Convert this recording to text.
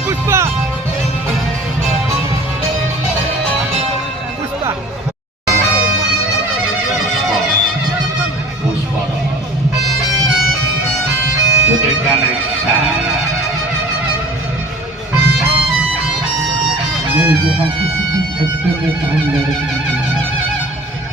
Pushpa! ये यहाँ किसी की हद में काम लड़की